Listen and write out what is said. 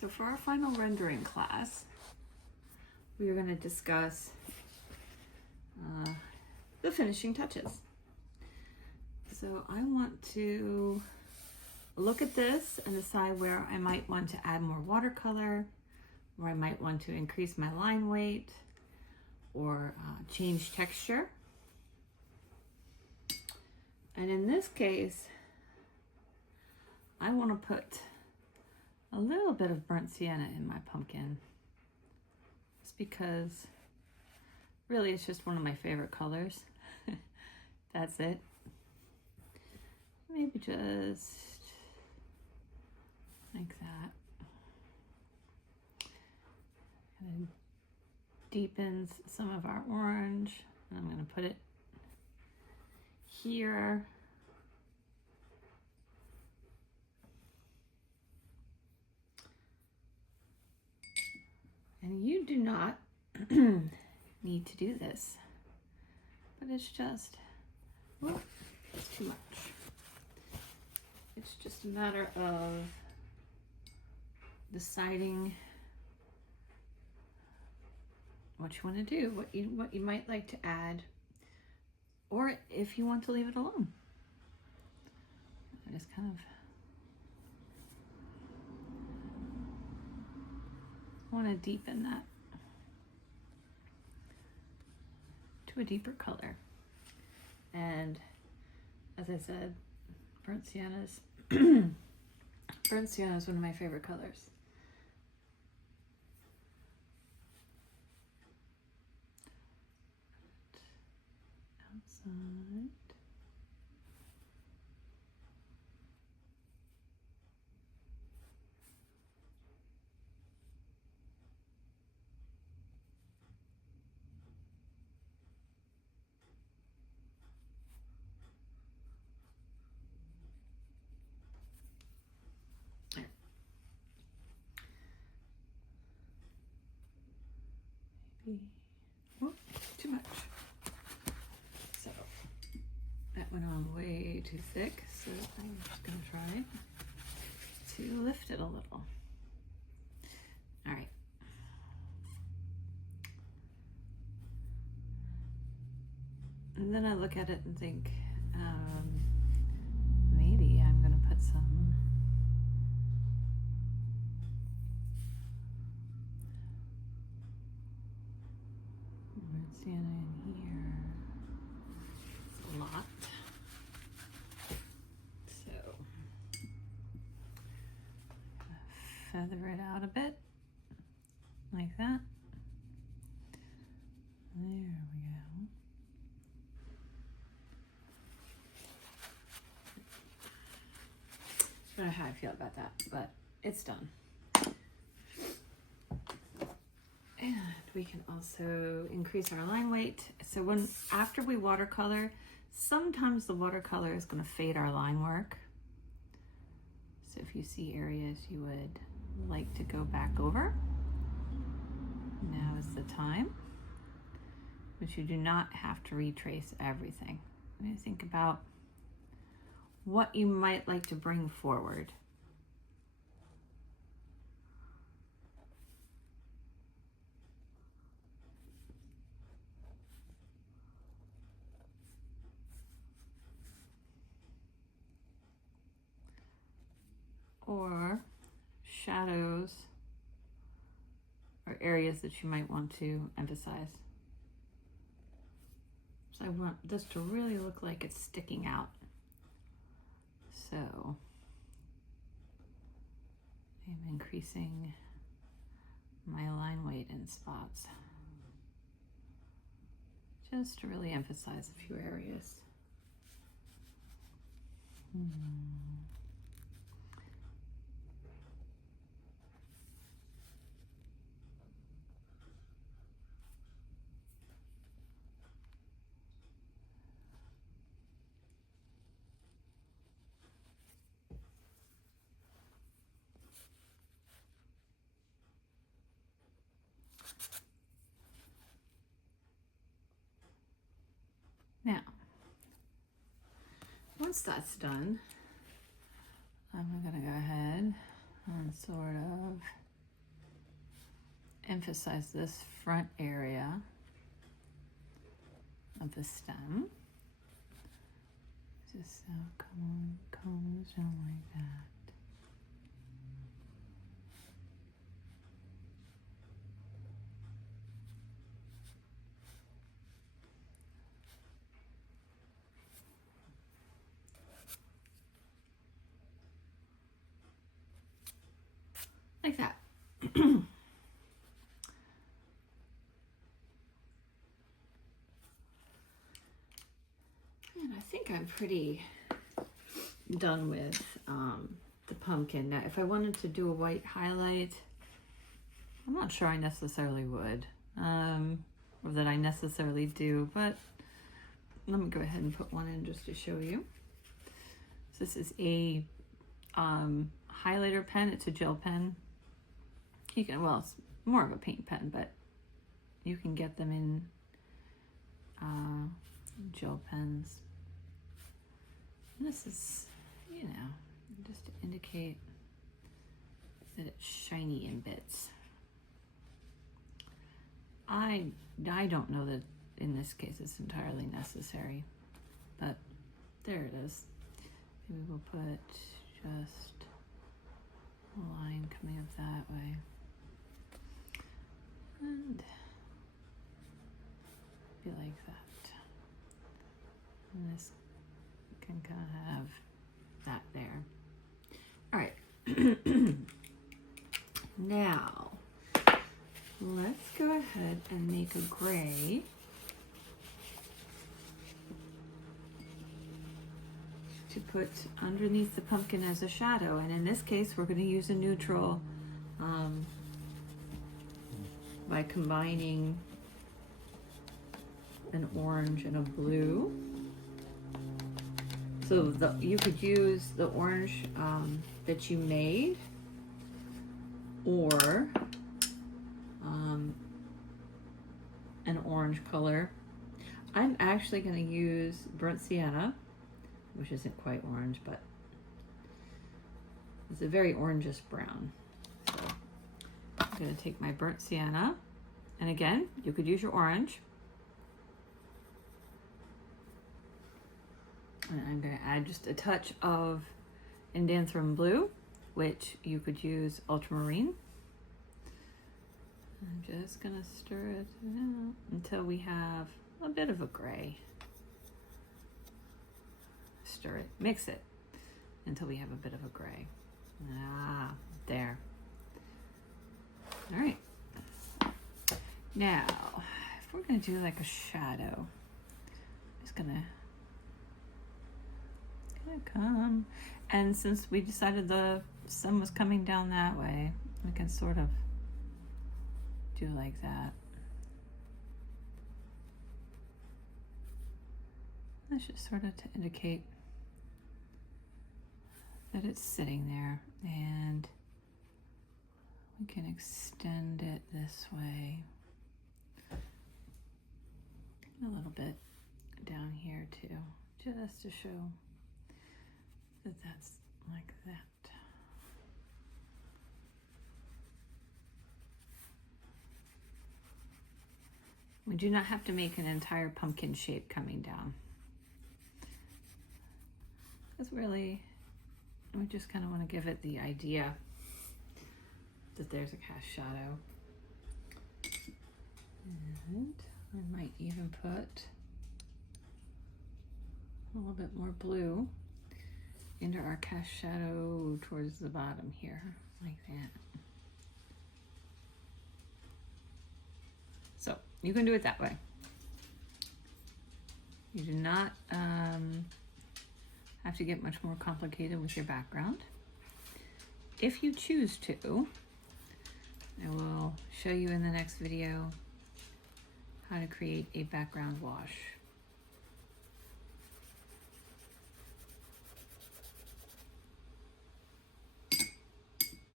So for our final rendering class, we are going to discuss the finishing touches. So I want to look at this and decide where I might want to add more watercolor, where I might want to increase my line weight, or change texture. And in this case, I want to put a little bit of burnt sienna in my pumpkin, just because really it's just one of my favorite colors. That's it. Maybe just like that. And it deepens some of our orange, and I'm going to put it here. And you do not need to do this, but it's just, oh, it's too much. It's just a matter of deciding what you want to do, what you might like to add, or if you want to leave it alone. I just kind of want to deepen that to a deeper color. And as I said, burnt sienna is one of my favorite colors. Outside. Oh, too much. So that went on way too thick, so I'm just going to try to lift it a little. All right. And then I look at it and think, maybe I'm going to put some burnt sienna in here. It's a lot. So, feather it out a bit, like that. There we go. I don't know how I feel about that, but it's done. And we can also increase our line weight. So after we watercolor, sometimes the watercolor is going to fade our line work. So if you see areas you would like to go back over, now is the time. But you do not have to retrace everything. I'm going to think about what you might like to bring forward. Or shadows or areas that you might want to emphasize. So I want this to really look like it's sticking out. So I'm increasing my line weight in spots, just to really emphasize a few areas. Now, once that's done, I'm going to go ahead and sort of emphasize this front area of the stem. Just so comes down like that. Like that. And I think I'm pretty done with the pumpkin. Now, if I wanted to do a white highlight, I'm not sure I necessarily would, or that I necessarily do, but let me go ahead and put one in just to show you. So this is a highlighter pen. It's a gel pen. You can, well, it's more of a paint pen, but you can get them in gel pens. And this is, you know, just to indicate that it's shiny in bits. I don't know that in this case it's entirely necessary, but there it is. Maybe we'll put just a line coming up that way. And be like that. And this can kind of have that there. All right. Now, let's go ahead and make a gray. To put underneath the pumpkin as a shadow. And in this case, we're going to use a neutral by combining an orange and a blue. So you could use the orange that you made, or an orange color. I'm actually going to use burnt sienna, which isn't quite orange, but it's a very orangish brown. So I'm going to take my burnt sienna, and again, you could use your orange. And I'm going to add just a touch of Indanthrum blue, which you could use ultramarine. I'm just going to stir it until we have a bit of a gray. Stir it, mix it until we have a bit of a gray. Ah, there. All right. Now, if we're going to do like a shadow, I'm just going to come, and since we decided the sun was coming down that way, we can sort of do like that. That's just sort of to indicate that it's sitting there, and we can extend it this way a little bit down here too, just to show that that's like that. We do not have to make an entire pumpkin shape coming down. Because really, we just kind of want to give it the idea that there's a cast shadow. And I might even put a little bit more blue into our cast shadow towards the bottom here, like that. So you can do it that way. You do not have to get much more complicated with your background. If you choose to, I will show you in the next video how to create a background wash.